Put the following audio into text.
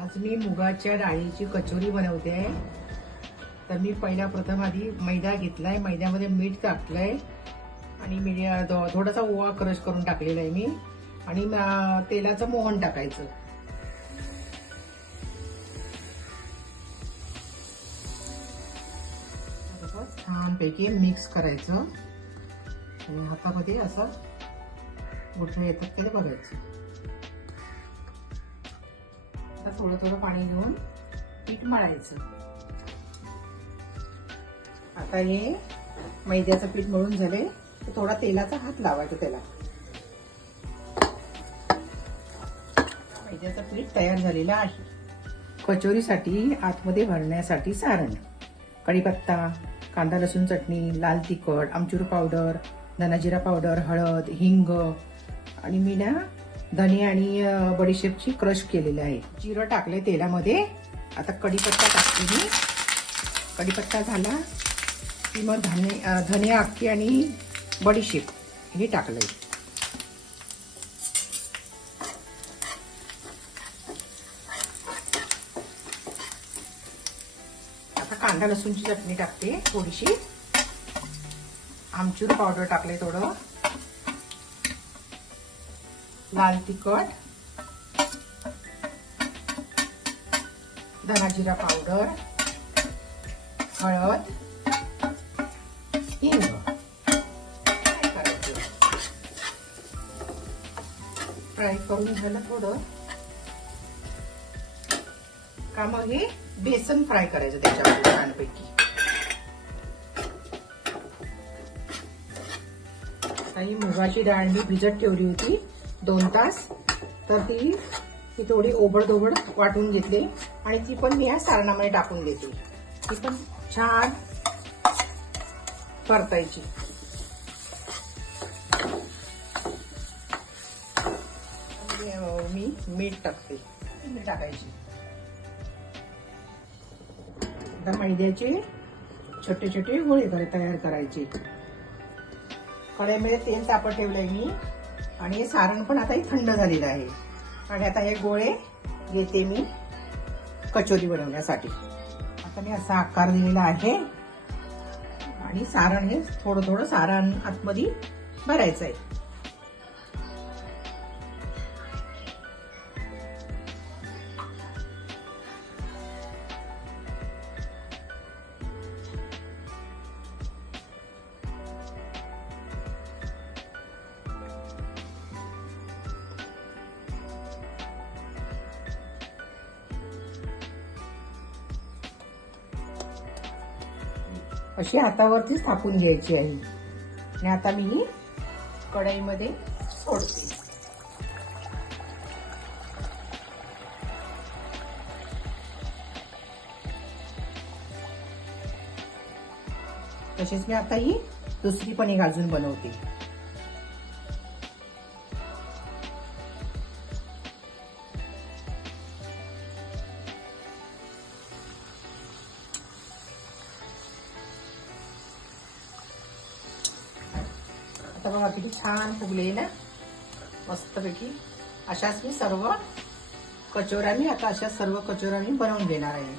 आज मी मुगाच्या डाळीची कचोरी बनवते आहे। तर मी प्रथम आधी मैदा घेतलाय, मैद्यामध्ये मीठ टाकलंय आणि थोडासा ओवा क्रश करून टाकलेला आहे मी, आणि तेलाचं मोहन टाकायचं। छानपैकी मिक्स करायचं आणि हातामध्ये असं गुठळे येतात ते बघायचं। आता थोडं थोडं पाणी घेऊन पीठ मळायचं। आता हे मैद्याचं पीठ मळून झाले तर थोडा तेलाचा हात लावायचा त्याला। मैद्याचं पीठ तयार झालेलं आहे। कचोरीसाठी आतमध्ये भरण्यासाठी सारण: कढीपत्ता, कांदा लसूण चटणी, लाल तिखट, आमचूर पावडर, धना जिरा पावडर, हळद, हिंग, आणि मी धने आणि बडीशेपची क्रश केलेली आहे। जिरं टाकले तेलामध्ये। आता कढीपत्ता टाकते मी। कढीपत्ता झाला की मग धने अख्खी आणि बडीशेप हे टाकलंय। आता कांदा लसूणची चटणी टाकते थोडीशी, आमचूर पावडर टाकले थोडं, लाल तिखट, धना जिरा पावडर, हळद, हिंग फ्राय करून झालं थोडं का मग हे बेसन फ्राय करायचं त्याच्यामध्ये छानपैकी। आणि मुगाची डाळ मी भिजत ठेवली होती 2 तास, तर ती थोडी ओबडधोबड वाटून घेतली आणि ती पण मी या सारणामध्ये टाकून देते। ती पण छान परतायची। मी मीठ टाकते, मीठ टाकायची। आता मैद्याचे छोटे छोटे गोळे तयार करायचे। कढईमध्ये तेल तापत ठेवलंय मी आणि हे सारण पण आता थंड झालेलं आहे। आणि आता हे गोळे घेते मी कचोरी बनवण्यासाठी। आता मी असा आकार दिलेला आहे आणि सारण हे थोडं थोडं सारण आतमध्ये भरायचं आहे। अशी हातावरतीच थापून घ्यायची आहे। आणि आता मी ही कढईमध्ये सोडते। तसेच मी आता ही दुसरी पण एक अजून बनवते। आता बघा किती छान फुगले ना, मस्तपैकी। अशाच मी सर्व कचोऱ्या मी बनवून घेणार आहे।